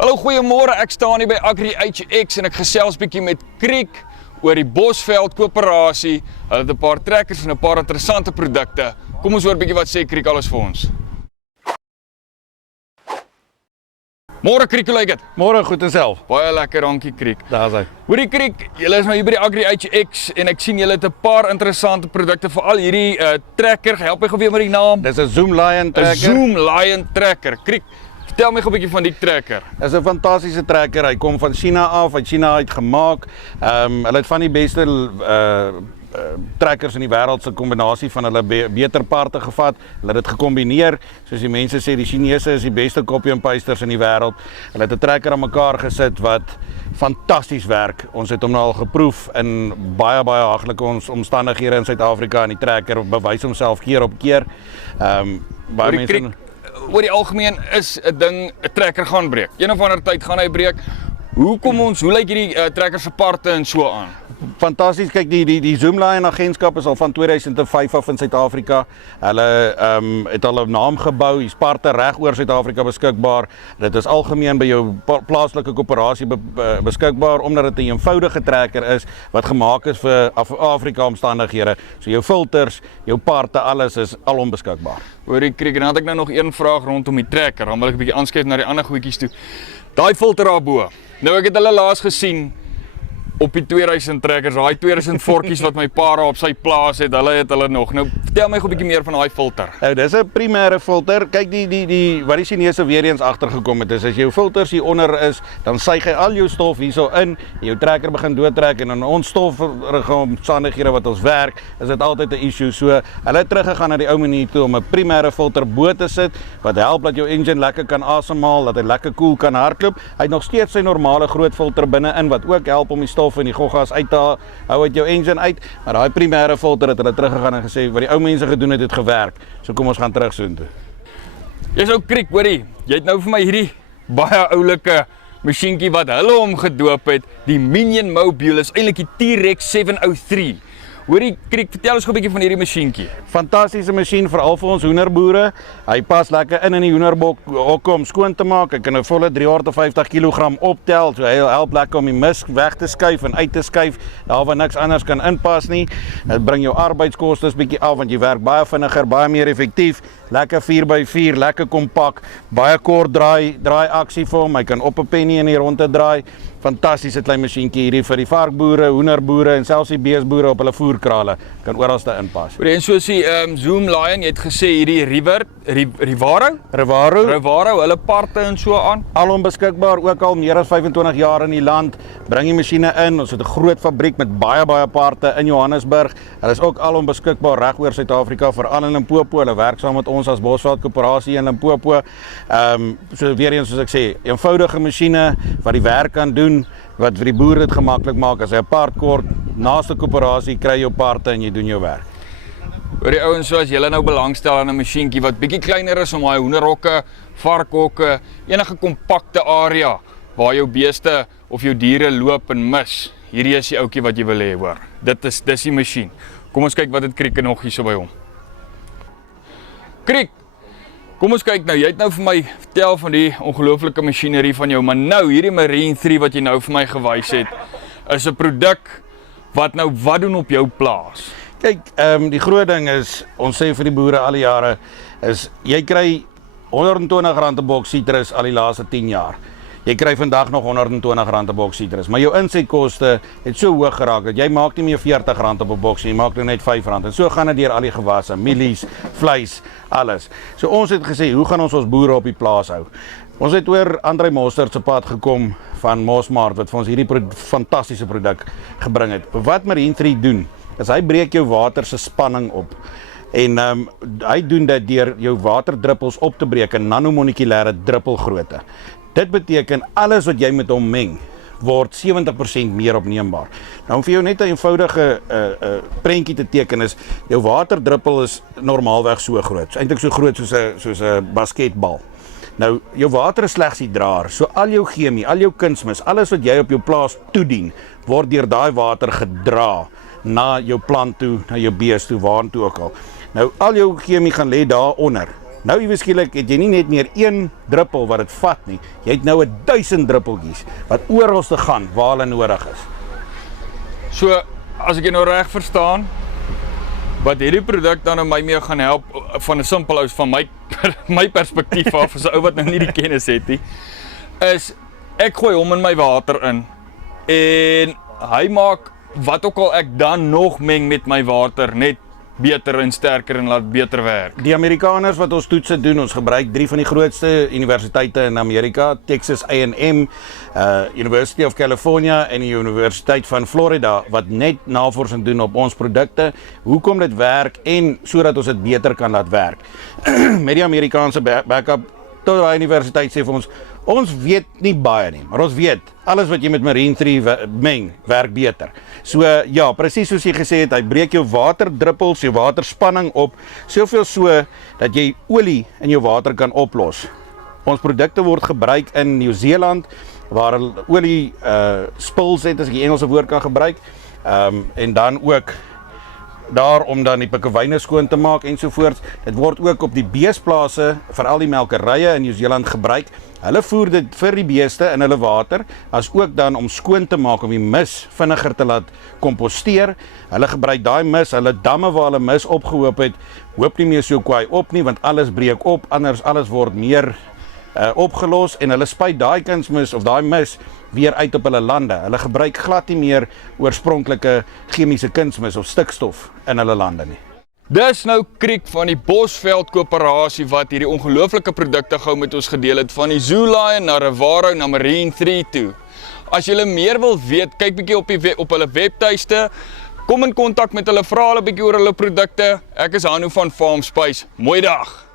Hallo, goeiemôre. Ek staan hier by Agri HX en ek gesels bietjie met Kriek oor die Bosveld Koöperasie. Hulle het 'n paar trekkers en 'n paar interessante produkte. Kom ons hoor bietjie wat sê Kriek alles vir ons. Môre Kriek, hoe lyk dit? Môre goed en self. Baie lekker, dankie Kriek. Daar's hy. Hoorie Kriek, julle is nou hier by die Agri HX en ek sien julle het 'n paar interessante produkte, veral hierdie trekker. Help my gou weer met die naam. Dis 'n Zoom Lion 'n trekker. Zoom Lion trekker. Kriek, vertel my gou 'n bietjie van die trekker. Dis 'n fantastiese trekker. Hy kom van China af, uit China uit gemaak. Hulle het van die beste trekkers in die wêreld se kombinasie van hulle beter parte gevat. Hulle het dit gekombineer. Soos die mense sê, die Chinese is die beste copy and pasters in die wêreld. Hulle het 'n trekker aan mekaar gesit wat fantasties werk. Ons het hom nou al geproef in baie haglike omstandighede in Suid-Afrika en die trekker bewys homself keer op keer. Baie mense Kriek, oor die algemeen is 'n trekker gaan breek. Een of ander tyd gaan hy breek. Hoe lyk hierdie trekker se parte en so aan? Fantasties. Kyk, die Zoom Lion agentskap is al van 2005 af in Suid-Afrika. Hulle het al 'n naam gebou, die parte reg oor Suid-Afrika beskikbaar. Dit is algemeen by jou plaaslike koöperasie beskikbaar omdat dit 'n eenvoudige trekker is wat gemaak is vir Afrika omstandighede. So jou filters, jou parte, alles is alom beskikbaar. Hoorie Kriek, en dan het ek nou nog een vraag rondom die trekker. Dan wil ek 'n bietjie aanskuif na die ander goedjies toe. Daai filter daarbo. Nou ek het hulle laas gesien op die 2000 trekkers, daai 2000 vorkies wat my pa op sy plaas het, hulle nog. Nou vertel my gou 'n bietjie meer van daai filter. Nou dis 'n primêre filter. Kyk wat die Chinese weer eens agtergekom het is as jou filters hier onder is, dan suig hy al jou stof hierso in, jou trekker begin doodtrek en in ons stofferige omstandighede wat ons werk, is dit altyd 'n issue. So hulle het teruggegaan na die ou manier toe om 'n primêre filter bo te sit wat help dat jou engine lekker kan asemhaal, dat hy lekker koel kan hardloop. Hy het nog steeds sy normale groot filter binne-in wat ook help om die stof en die goggas uit te hou uit jou engine uit, maar daai primêre filter het hulle teruggegaan en gesê wat die ou mense gedoen het gewerk. So kom ons gaan terug soontoe. Jy's ou Kriek, hoorie, jy het nou vir my hierdie baie oulike masjienkie wat hulle hom gedoop het, die Minion Mobile, is eintlik die T-Rex 703. Hoorie Kriek, vertel ons gou 'n bietjie van hierdie masjienkie. Fantastiese masjien veral vir ons hoenderboere. Hy pas lekker in die hoenderhokke om skoon te maak. Hy kan 'n volle 350 kg optel. So hy help lekker om die mis weg te skuif en uit te skuif daar waar niks anders kan inpas nie. Dit bring jou arbeidskoste bietjie af want jy werk baie vinniger, baie meer effektief. Lekker 4x4, lekker kompak, baie kort draai aksie vir hom. Hy kan op 'n penny in die ronde draai. Fantastiese klein masjienkie hierdie vir die varkboere, hoenderboere en selfs die beesboere op hulle voerkrale kan oralste inpas. En soos die Zoom Lion, jy het gesê hierdie Revaro, hulle parte en so aan. Alom beskikbaar, ook al meer as 25 jaar in die land. Bring die masjiene in. Ons het 'n groot fabriek met baie parte in Johannesburg. Hulle is ook alom beskikbaar reg oor Suid-Afrika, veral in Limpopo. Hulle werk saam met ons as Bosveld Koöperasie in Limpopo. So weer eens soos ek sê, eenvoudige masjiene wat die werk kan doen, wat vir die boer dit gemaklik maak. As hy 'n part kort, naaste koöperasie kry jou parte en jy doen jou werk. Oor die ouens soos julle nou belangstel aan 'n masjienkie wat bietjie kleiner is om daai hoenderhokke, varkhokke, enige kompakte area waar jou beeste of jou diere loop en mis. Hierdie is die ouetjie wat jy wil hê, hoor. Dis die masjien. Kom ons kyk wat dit Kriek nog hierso by hom. Kriek, kom ons kyk nou, jy het nou vir my vertel van die ongelooflike masjinerie van jou, maar nou, hierdie Marine 3 wat jy nou vir my gewys het, is 'n produk wat nou wat doen op jou plaas? Kyk, die groot ding is, ons sê vir die boere al die jare, is jy kry R120 'n boks sitrus al die laaste 10 jaar. Jy kry vandag nog R120 'n boks sitrus, maar jou insetkoste het so hoog geraak dat jy maak nie meer R40 op 'n boks nie, jy maak nou net R5 en so gaan dit deur al die gewasse, mielies, vleis, alles. So ons het gesê, hoe gaan ons boere op die plaas hou? Ons het oor André Mostert se pad gekom van Mosmart wat vir ons hierdie fantastiese produk gebring het. Wat Marine 3 doen, is hy breek jou water se spanning op. En hy doen dit deur jou waterdruppels op te breek in nanomolekulêre druppelgrootte. Dit beteken alles wat jy met hom meng word 70% meer opneembaar. Nou om vir jou net 'n eenvoudige prentjie te teken is, jou waterdruppel is normaalweg so groot. Eintlik so groot soos 'n basketbal. Nou jou water is slegs die draer. So al jou chemie, al jou kunsmis, alles wat jy op jou plaas toedien, word deur daai water gedra na jou plant toe, na jou bees toe, waartoe ook al. Nou al jou chemie gaan lê daaronder. Nou ewe skielik het jy nie net meer 1 druppel wat dit vat nie. Jy het nou 1000 druppeltjies wat oral te gaan waar hulle nodig is. So, as ek jou nou reg verstaan, wat hierdie produk dan my mee gaan help, van 'n simpel ou van my perspektief af, as 'n ou wat nou nie die kennis het nie, is ek gooi hom in my water in en hy maak wat ook al ek dan nog meng met my water net beter en sterker en laat beter werk. Die Amerikaners wat ons toetse doen, ons gebruik 3 van die grootste universiteite in Amerika, Texas A&M, University of California en die Universiteit van Florida, wat net navorsing doen op ons produkte, hoekom dit werk en sodat ons dit beter kan laat werk. Met die Amerikaanse backup, tot die universiteit sê vir ons weet nie baie nie, maar ons weet, alles wat jy met Marine 3 meng, werk beter. So ja, presies soos jy gesê het, hy breek jou waterdruppels, jou waterspanning op, soveel so, dat jy olie in jou water kan oplos. Ons produkte word gebruik in Nieu-Seeland, waar hulle olie spils het, as ek die Engelse woord kan gebruik, en dan ook daar om dan die pikkewyne skoon te maak ensovoorts. Dit word ook op die beesplase, veral die melkerye in Nieu-Seeland gebruik. Hulle voer dit vir die beeste in hulle water, as ook dan om skoon te maak, om die mis vinniger te laat komposteer. Hulle gebruik daai mis, hulle damme waar hulle mis opgehoop het, hoop nie meer so kwaai op nie, want alles breek op, anders alles word meer opgelos, en hulle spuit daai kunsmis of daai mis weer uit op hulle lande. Hulle gebruik glad nie meer oorspronklike chemiese kunsmis of stikstof in hulle lande nie. Dis nou Kriek van die Bosveld Koöperasie wat hierdie ongelooflike produkte gou met ons gedeel het, van die Zoo Lion na Revaro na Marine 3 toe. As julle meer wil weet, kyk bietjie op hulle webtuiste, kom in kontak met hulle, vra hulle bietjie oor hulle produkte. Ek is Hanu van Farm Spice. Mooi dag!